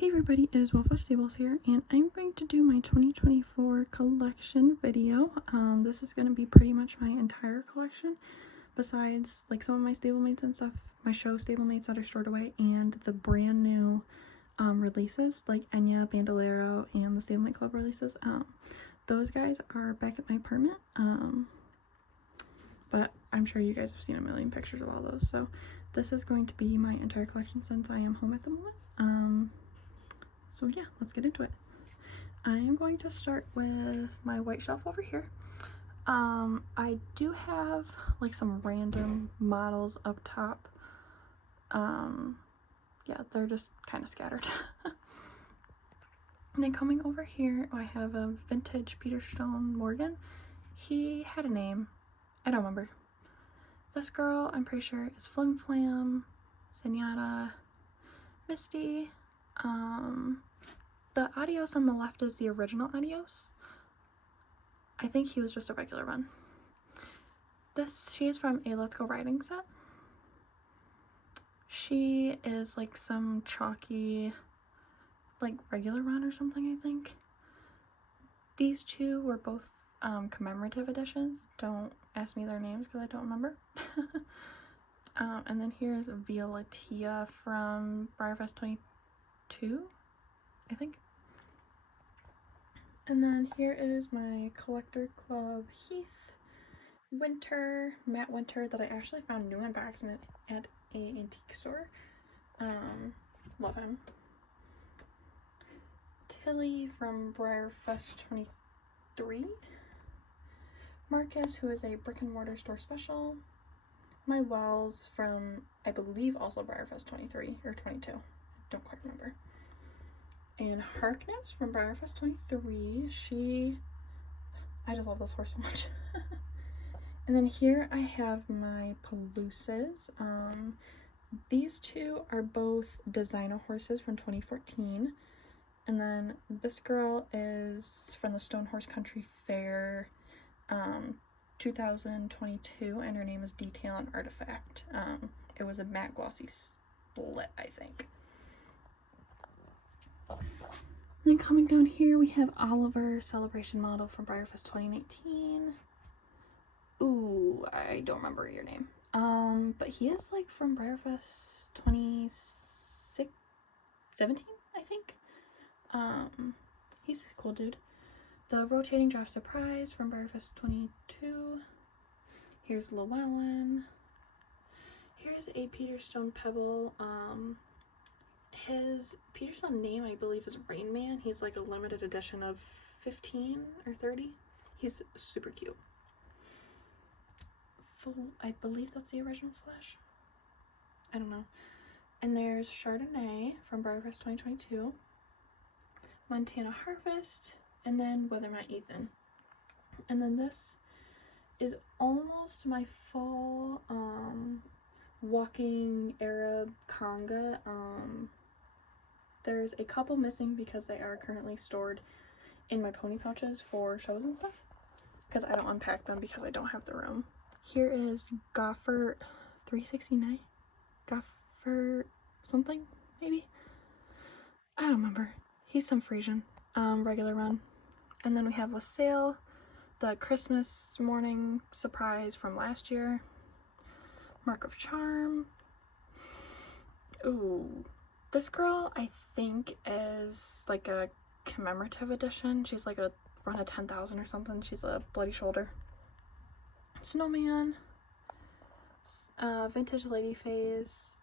Hey everybody, it is Wolfish Stables here, and I'm going to do my 2024 collection video. This is going to be pretty much my entire collection, besides like some of my stablemates and stuff, my show stablemates that are stored away, and the brand new releases like Enya, Bandolero, and the Stablemate Club releases. Those guys are back at my apartment, but I'm sure you guys have seen a million pictures of all those, so this is going to be my entire collection since I am home at the moment. So yeah, let's get into it. I am going to start with my white shelf over here. I do have like some random models up top. Yeah, they're just kind of scattered. And then coming over here, I have a vintage Peterstone Morgan. He had a name. I don't remember. This girl, I'm pretty sure, is Flim Flam, Zenyatta, Misty. The Adios on the left is the original Adios. I think he was just a regular run. She is from a Let's Go Riding set. She is like some chalky, like regular run or something, I think. These two were both commemorative editions. Don't ask me their names because I don't remember. And then here's Violatia from BreyerFest 22, I think. And then here is my Collector Club Heath Winter, Matt Winter, that I actually found new in box at a antique store. Love him. Tilly from BreyerFest 23. Marcus, who is a brick and mortar store special. My Wells from, I believe, also BreyerFest 23 or 22. Don't quite remember. And Harkness from BreyerFest 23. I just love this horse so much. And then here I have my Pelusas. These two are both designer horses from 2014. And then this girl is from the Stonehorse Country Fair 2022, and her name is Detail and Artifact. It was a matte glossy split, I think. Then coming down here, we have Oliver, Celebration Model from BreyerFest 2019. Ooh, I don't remember your name. But he is like from BreyerFest 2017, I think. He's a cool dude. The Rotating Draft Surprise from BreyerFest 22. Here's Llewellyn. Here's a Peterstone Pebble. His Peterstone name, I believe, is Rain Man. He's like a limited edition of 15 or 30. He's super cute. I believe that's the original Flash. I don't know. And there's Chardonnay from BreyerFest 2022. Montana Harvest. And then Weathermat Ethan. And then this is almost my full walking Arab conga. There's a couple missing because they are currently stored in my pony pouches for shows and stuff, because I don't unpack them because I don't have the room. Here is Goffer 369. Goffer something, maybe? I don't remember. He's some Frisian. Regular run. And then we have Wassail, the Christmas morning surprise from last year. Mark of Charm. Ooh. This girl, I think, is like a commemorative edition. She's like a run of 10,000 or something. She's a bloody shoulder. Snowman. Vintage Lady Phase.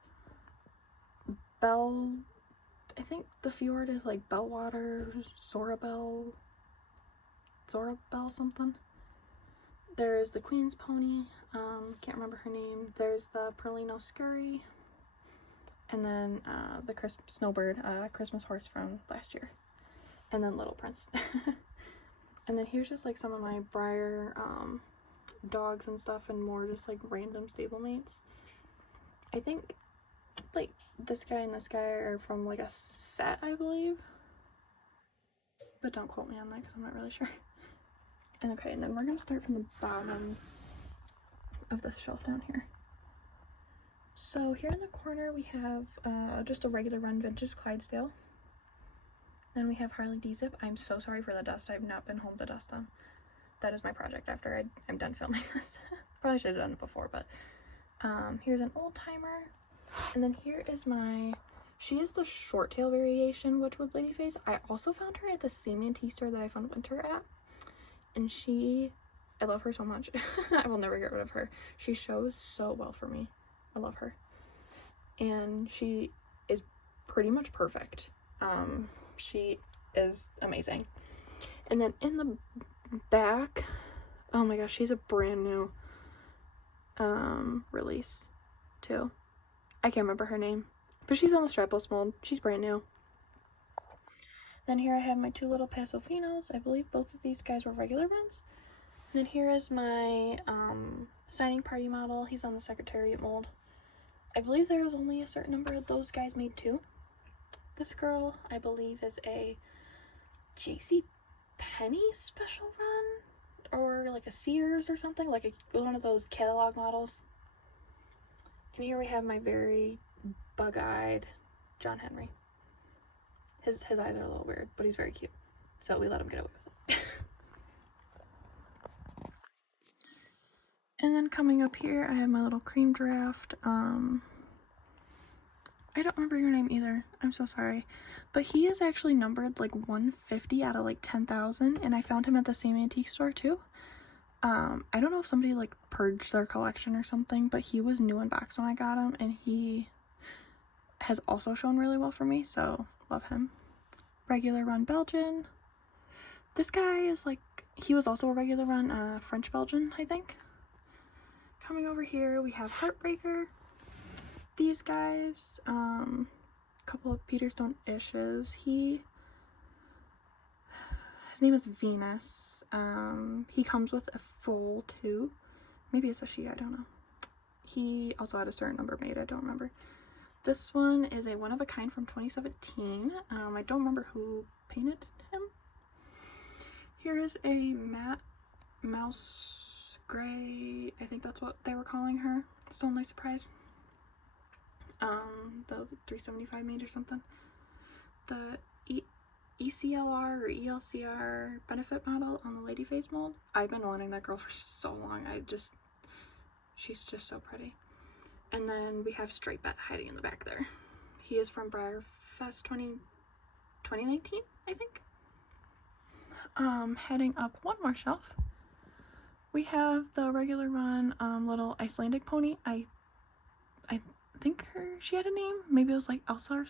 Bell. I think the fjord is like Bellwater, Zorabelle something. There's the Queen's Pony, can't remember her name. There's the Perlino Scurry, and then the Snowbird, Christmas horse from last year, and then Little Prince. And then here's just like some of my Breyer dogs and stuff, and more just like random stablemates. I think like this guy and this guy are from like a set, I believe, but don't quote me on that because I'm not really sure. And okay, and then we're gonna start from the bottom of this shelf down here. So here in the corner we have just a regular run vintage Clydesdale. Then we have Harley D Zip. I'm so sorry for the dust. I've not been home to dust them. That is my project after I'm done filming this. Probably should have done it before, but here's an old timer. And then here is she is the short tail variation Witchwood Ladyface. I also found her at the same antique store that I found Winter at. And I love her so much. I will never get rid of her. She shows so well for me. I love her. And she is pretty much perfect. She is amazing. And then in the back, oh my gosh, she's a brand new release too. I can't remember her name, but she's on the strapless mold. She's brand new. Then here I have my two little Pasofinos. I believe both of these guys were regular ones. And then here is my signing party model. He's on the Secretariat mold. I believe there was only a certain number of those guys made too. This girl, I believe, is a JC Penney special run, or like a Sears or something, like one of those catalog models. And here we have my very bug-eyed John Henry. His eyes are a little weird, but he's very cute, so we let him get away with it. And then coming up here, I have my little cream draft. I don't remember your name either. I'm so sorry. But he is actually numbered like 150 out of like 10,000, and I found him at the same antique store too. I don't know if somebody like purged their collection or something, but he was new in box when I got him, and he has also shown really well for me, so love him. Regular run Belgian. This guy is like, he was also a regular run French Belgian, I think. Coming over here, we have Heartbreaker. These guys, a couple of Peterstone ishes. His name is Venus. He comes with a foal too. Maybe it's a she, I don't know. He also had a certain number made, I don't remember. This one is a one of a kind from 2017. I don't remember who painted him. Here is a matte mouse gray, I think that's what they were calling her. Still a nice surprise. The 375 made or something. The ECLR or ELCR benefit model on the Ladyface mold. I've been wanting that girl for so long. She's just so pretty. And then we have Straight Bet hiding in the back there. He is from BreyerFest 2019, I think. Heading up one more shelf, we have the regular run little Icelandic pony. I think she had a name. Maybe it was like Elska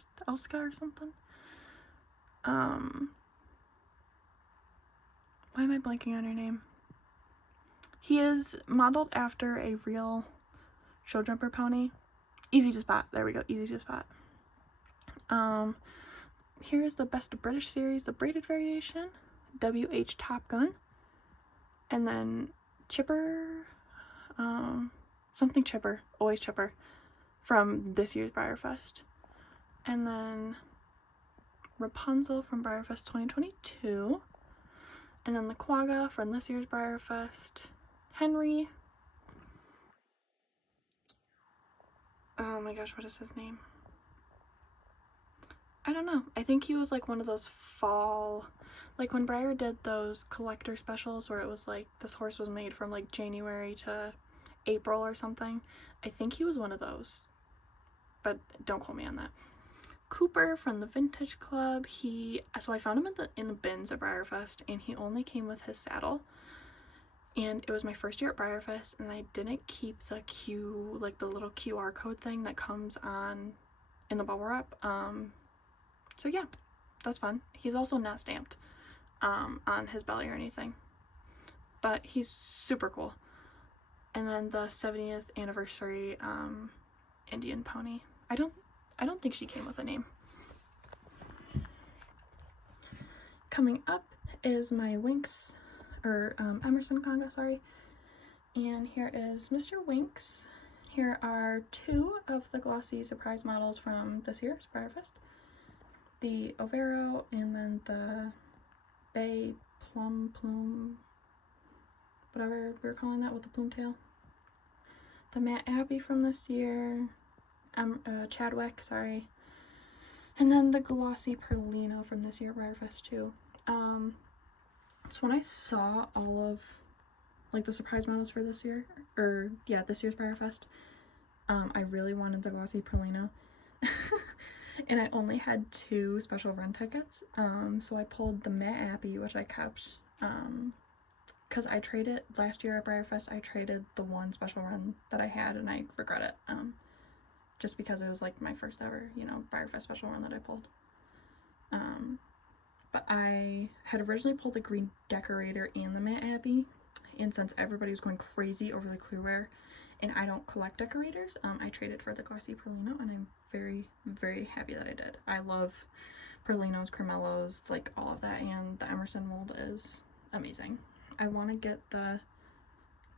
or something. Why am I blanking on her name? He is modeled after a real show jumper pony. Easy to spot. There we go. Easy to spot. Here is the Best of British series, the braided variation, WH Top Gun, and then Chipper, something Chipper, always Chipper, from this year's BreyerFest, and then Rapunzel from BreyerFest 2022, and then the Quagga from this year's BreyerFest, Henry. Oh my gosh, what is his name? I don't know. I think he was like one of those fall, like when Breyer did those collector specials where it was like this horse was made from like January to April or something. I think he was one of those, but don't quote me on that. Cooper from the Vintage Club. So I found him in the bins at BreyerFest, and he only came with his saddle. And it was my first year at BreyerFest, and I didn't keep the the little QR code thing that comes on in the bubble wrap. So yeah, that's fun. He's also not stamped on his belly or anything, but he's super cool. And then the 70th anniversary Indian pony. I don't think she came with a name. Coming up is my Winx, or Emerson Conga, sorry. And here is Mr. Winx. Here are two of the glossy surprise models from this year's BreyerFest. The Overo and then the Bay Plume, whatever we were calling that with the plume tail. The Matt Abbey from this year, Chadwick, sorry. And then the glossy Perlino from this year at BreyerFest too. So when I saw all of like the surprise models for this year, or yeah, this year's BreyerFest, I really wanted the glossy Perlino. And I only had 2 special run tickets, so I pulled the Matte Appy, which I kept, because I traded, last year at BreyerFest, I traded the 1 special run that I had, and I regret it, just because it was like my first ever, you know, BreyerFest special run that I pulled. But I had originally pulled the green decorator and the Matte Appy, and since everybody was going crazy over the Cluewear, and I don't collect decorators, I traded for the glossy Perlino, and I'm very, very happy that I did. I love Perlinos, Cremellos, like all of that, and the Emerson mold is amazing. I want to get the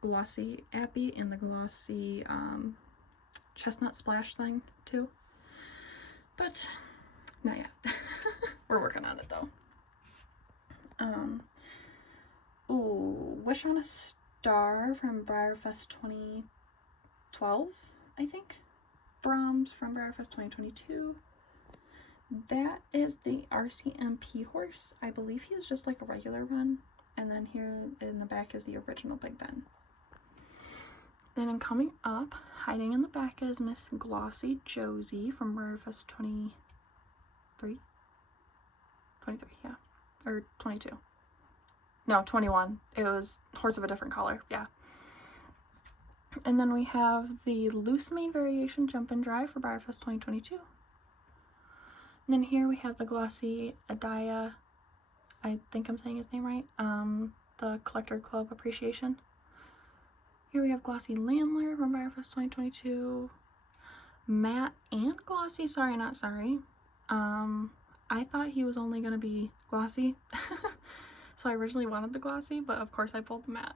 glossy Appy and the glossy chestnut splash thing too, but not yet. We're working on it though. Ooh, Wish on a Star from BreyerFest 2012, I think. Brahms from BreyerFest 2022. That is the RCMP horse. I believe he was just like a regular one. And then here in the back is the original Big Ben. Then coming up, hiding in the back is Miss Glossy Josie from BreyerFest 23, yeah. Or 22. No, 21. It was Horse of a Different Color, yeah. And then we have the Loose Mane Variation Jump and Drive for BreyerFest 2022. And then here we have the glossy Adaya, I think I'm saying his name right, the Collector Club Appreciation. Here we have glossy Landler from BreyerFest 2022. Matte and glossy Sorry Not Sorry. I thought he was only going to be glossy. So I originally wanted the glossy, but of course I pulled the matte.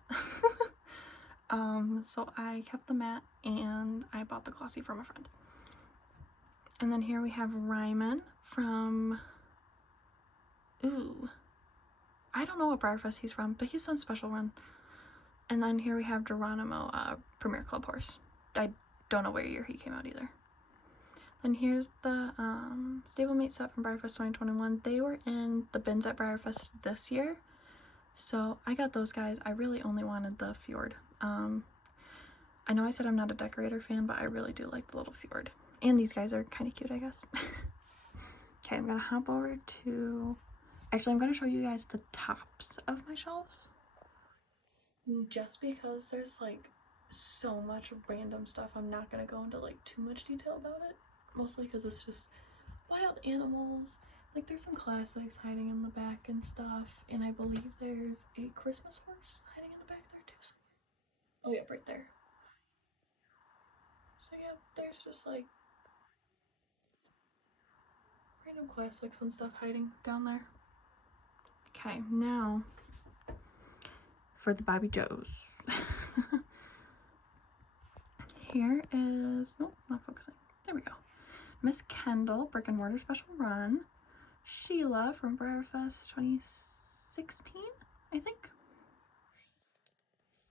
So I kept the matte and I bought the glossy from a friend. And then here we have Ryman from, I don't know what BreyerFest he's from, but he's some special one. And then here we have Geronimo, Premier Club horse. I don't know what year he came out either. And here's the stablemate set from BreyerFest 2021. They were in the bins at BreyerFest this year, so I got those guys. I really only wanted the Fjord. I know I said I'm not a decorator fan, but I really do like the little Fjord. And these guys are kind of cute, I guess. Okay, I'm gonna hop over to... Actually, I'm gonna show you guys the tops of my shelves. Just because there's like so much random stuff, I'm not gonna go into like too much detail about it. Mostly because it's just wild animals. Like there's some classics hiding in the back and stuff. And I believe there's a Christmas horse hiding in the back there too. Oh yeah, right there. So yeah, there's just like random classics and stuff hiding down there. Okay, now for the Bobby Joes. Here is, no, it's not focusing. There we go. Miss Kendall, Brick and Mortar Special Run. Sheila from BreyerFest 2016, I think.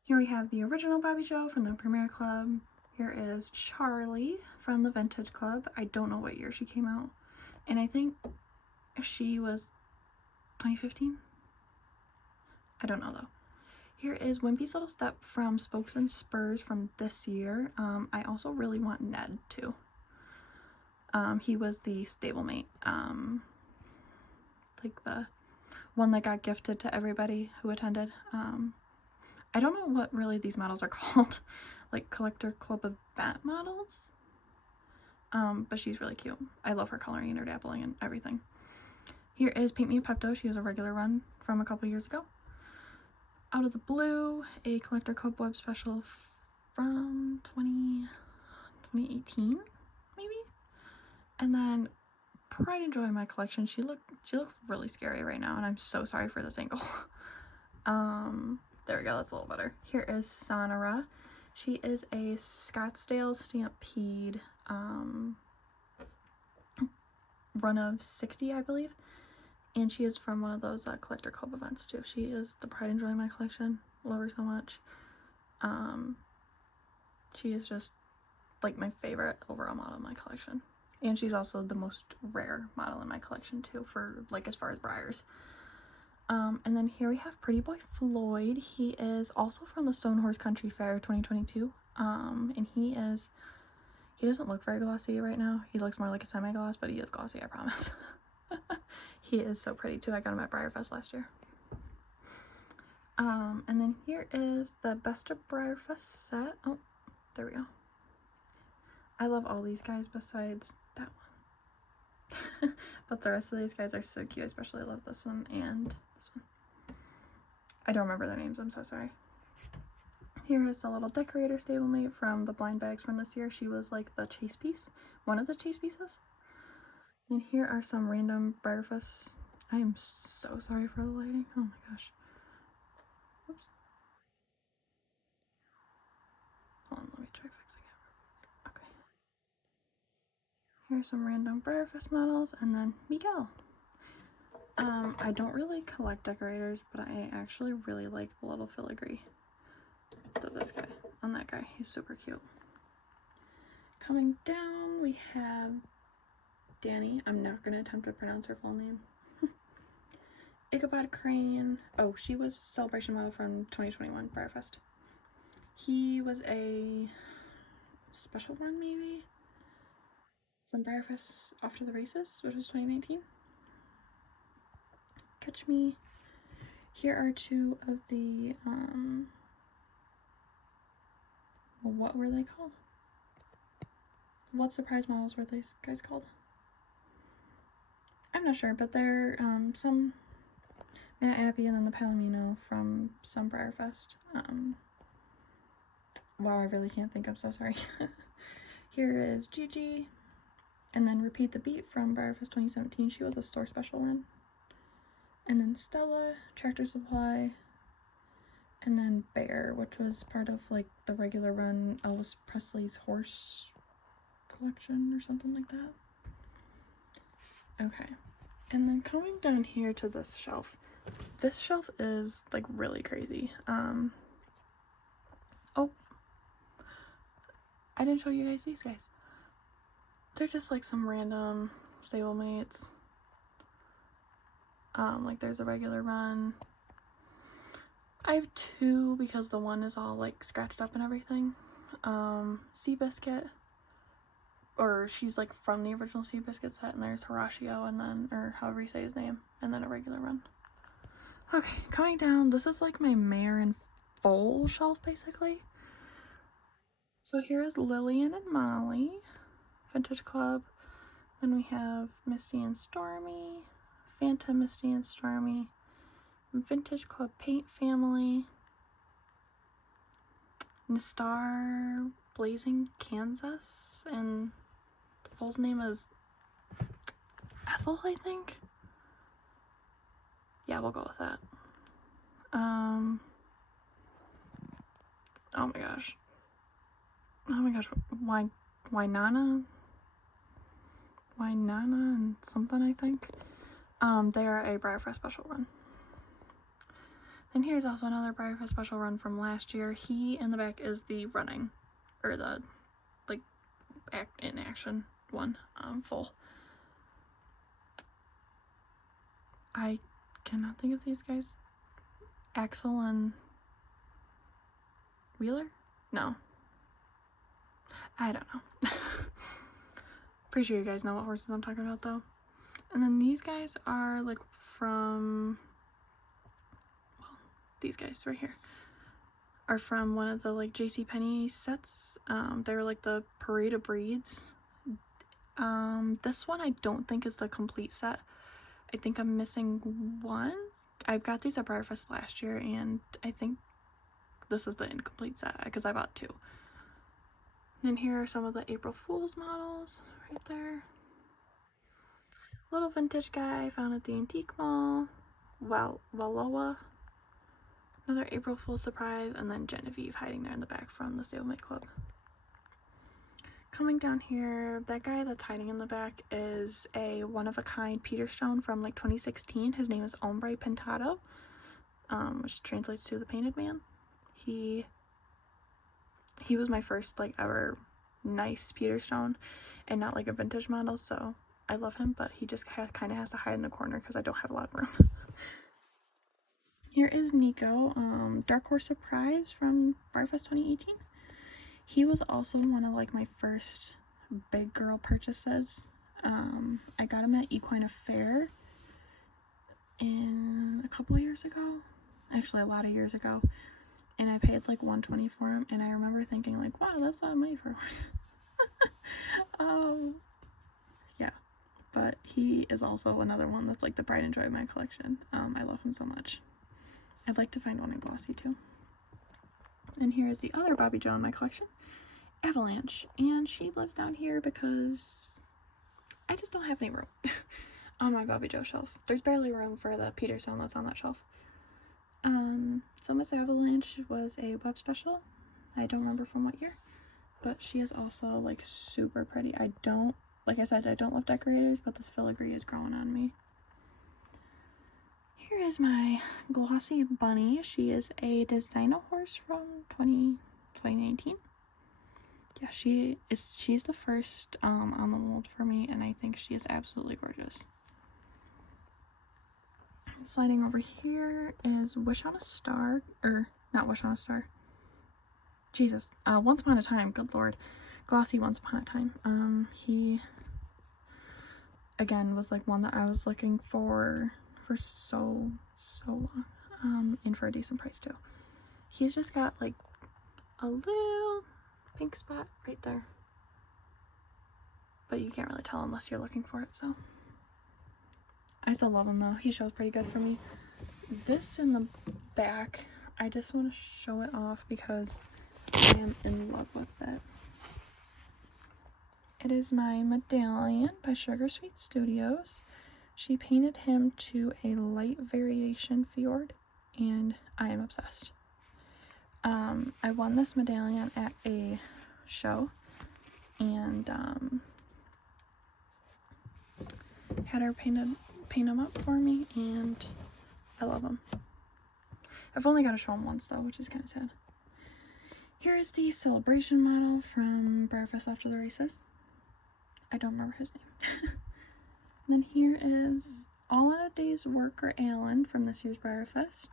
Here we have the original Bobby Joe from the Premier Club. Here is Charlie from the Vintage Club. I don't know what year she came out. And I think she was 2015. I don't know though. Here is Wimpy's Little Step from Spokes and Spurs from this year. I also really want Ned too. He was the stablemate, like the one that got gifted to everybody who attended. I don't know what really these models are called, like Collector Club event models. But she's really cute. I love her coloring and her dappling and everything. Here is Paint Me a Pepto. She was a regular run from a couple years ago. Out of the Blue, a Collector Club Web special from 2018, maybe? And then Pride and Joy in my collection. She looked really scary right now, and I'm so sorry for this angle. There we go, that's a little better. Here is Sonora. She is a Scottsdale Stampede run of 60, I believe. And she is from one of those Collector Club events too. She is the Pride and Joy in my collection. Love her so much. She is just like my favorite overall model in my collection. And she's also the most rare model in my collection too, for like as far as Briars. And then here we have Pretty Boy Floyd. He is also from the Stone Horse Country Fair 2022. And he doesn't look very glossy right now. He looks more like a semi-gloss, but he is glossy, I promise. He is so pretty too. I got him at BriarFest last year. And then here is the Best of BriarFest set. Oh, there we go. I love all these guys besides that one. But the rest of these guys are so cute. I especially love this one and this one. I don't remember their names. I'm so sorry. Here is a little decorator stablemate from the blind bags from this year. She was like the chase piece. One of the chase pieces. And here are some random BriarFest. I am so sorry for the lighting. Oh my gosh. Oops. Hold on, let me try fixing it. Okay. Here's some random BriarFest models, and then Miguel. I don't really collect decorators, but I actually really like the little filigree. So this guy and that guy, he's super cute. Coming down, we have Danny. I'm not going to attempt to pronounce her full name. Ichabod Crane. Oh, she was Celebration model from 2021 BriarFest. He was a special run, maybe, from BriarFest Off to the Races, which was 2019. Catch Me. Here are two of the, what were they called? What surprise models were these guys called? I'm not sure, but they're, some Matt Appy and then the Palomino from some BriarFest. Wow, I really can't think. I'm so sorry. Here is Gigi, and then Repeat the Beat from BriarFest 2017. She was a store special run. And then Stella, Tractor Supply, and then Bear, which was part of like the regular run Elvis Presley's horse collection or something like that. Okay, and then coming down here to this shelf. This shelf is like really crazy. Oh, I didn't show you guys these guys. They're just like some random stablemates. Like there's a regular run. I have two because the one is all like scratched up and everything. Seabiscuit, or she's like from the original Seabiscuit set, and there's Horatio, and then, or however you say his name, and then a regular run. Okay, coming down, this is like my Mare and Foal shelf basically. So here is Lillian and Molly, Vintage Club. Then we have Misty and Stormy, Phantom Misty and Stormy, Vintage Club Paint Family, Star Blazing Kansas, and the foal's name is Ethel, I think. Yeah, we'll go with that. Oh my gosh. Wynana and something, I think. They are a BriarFest special run. Then here's also another BriarFest special run from last year. He in the back is the running, or the like in action one, full. I cannot think of these guys. Axel and Wheeler? No. I don't know. Pretty sure you guys know what horses I'm talking about though. And then these guys are like from, well, these guys right here are from one of the like JCPenney sets. They're like the Parade of Breeds. This one I don't think is the complete set. I think I'm missing one. I got these at BriarFest last year, and I think this is the incomplete set because I bought two. And then here are some of the April Fool's models right there. Little vintage guy found at the Antique Mall. Wallowa. Another April Fool's surprise, and then Genevieve hiding there in the back from the Stablemate Club. Coming down here, that guy that's hiding in the back is a one-of-a-kind Peterstone from like 2016. His name is Ombre Pintado, which translates to the Painted Man. He was my first like ever nice Peterstone, and not like a vintage model, so I love him, but he just kind of has to hide in the corner because I don't have a lot of room. Here is Nico, Dark Horse Surprise from BravoFest 2018. He was also one of like my first big girl purchases. I got him at Equine Affair a couple of years ago, actually a lot of years ago, and I paid like $120 for him, and I remember thinking like, wow, that's a lot of money for a horse. Yeah, but he is also another one that's like the pride and joy of my collection. I love him so much. I'd like to find one in glossy too. And here is the other Bobby Joe in my collection, Avalanche, and she lives down here because I just don't have any room on my Bobby Joe shelf. There's barely room for the Peterstone that's on that shelf. So Miss Avalanche was a web special. I don't remember from what year, but she is also like super pretty. Like I said, I don't love decorators, but this filigree is growing on me. Here is my glossy bunny. She is a designer horse from 2019. Yeah, she's the first on the mold for me, and I think she is absolutely gorgeous. Sliding over here is Wish on a Star, or not Wish on a Star. Jesus, Once Upon a Time, good lord. Glossy Once Upon a Time. He, again, was like one that I was looking for so long, and for a decent price too. He's just got like a little pink spot right there, but you can't really tell unless you're looking for it, so I still love him though. He shows pretty good for me. This in the back, I just want to show it off because I am in love with it. It is my medallion by Sugar Sweet Studios. She painted him to a light variation fjord, and I am obsessed. I won this medallion at a show, and had her paint him up for me, and I love him. I've only got to show him once though, which is kind of sad. Here is the Celebration model from BravoFest After the Races. I don't remember his name. Then here is All in a Day's Worker Alan from this year's BravoFest.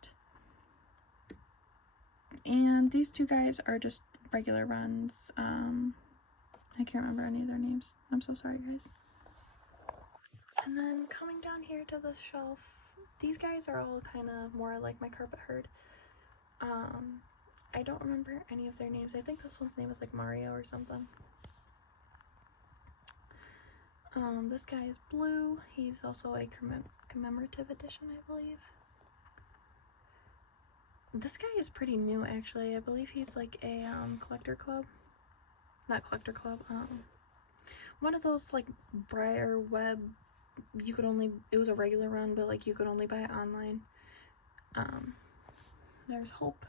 And these two guys are just regular runs. I can't remember any of their names. I'm so sorry, guys. And then coming down here to this shelf, these guys are all kind of more like my carpet herd. I don't remember any of their names. I think this one's name is like Mario or something. This guy is blue. He's also a commemorative edition, I believe. This guy is pretty new, actually. I believe he's like a collector club. Not collector club. One of those like Briar Web. It was a regular run, but like you could only buy it online. There's Hope.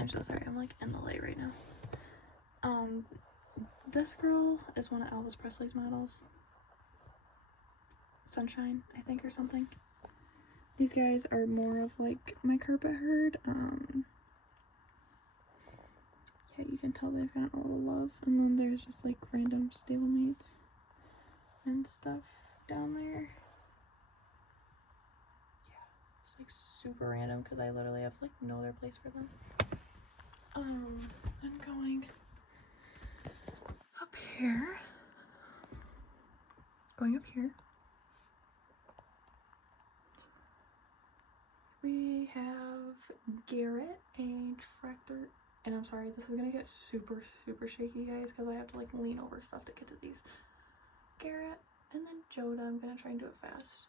I'm so sorry, I'm like in the light right now. This girl is one of Elvis Presley's models. Sunshine, I think, or something. These guys are more of like my carpet herd. Yeah, you can tell they've gotten a little love. And then there's just like random stablemates and stuff down there. Yeah, it's like super random because I literally have like no other place for them. Then going up here. We have Garrett, a tractor, and I'm sorry, this is gonna get super shaky, guys, because I have to like lean over stuff to get to these. Garrett, and then Joda. I'm gonna try and do it fast.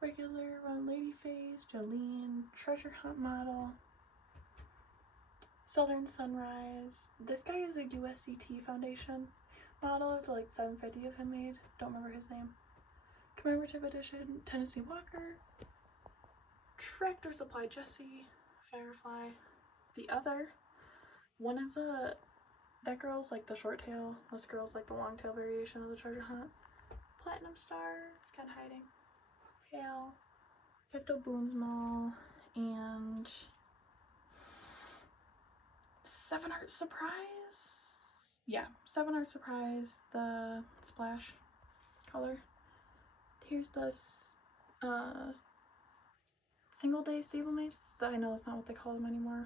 Regular run Ladyface, Jolene, Treasure Hunt model, Southern Sunrise. This guy is a USCT Foundation model. It's like 750 of him made. Don't remember his name. Commemorative edition, Tennessee Walker, Tractor Supply Jessie, Firefly. The other one is that girl's like the short tail. This girl's like the long tail variation of the Treasure Hunt. Platinum Star is kind of hiding. Pale, Pepto Boonsmall, and Seven Heart Surprise. yeah, 7 Art Surprise, the splash color. Here's the single day stablemates. I know that's not what they call them anymore.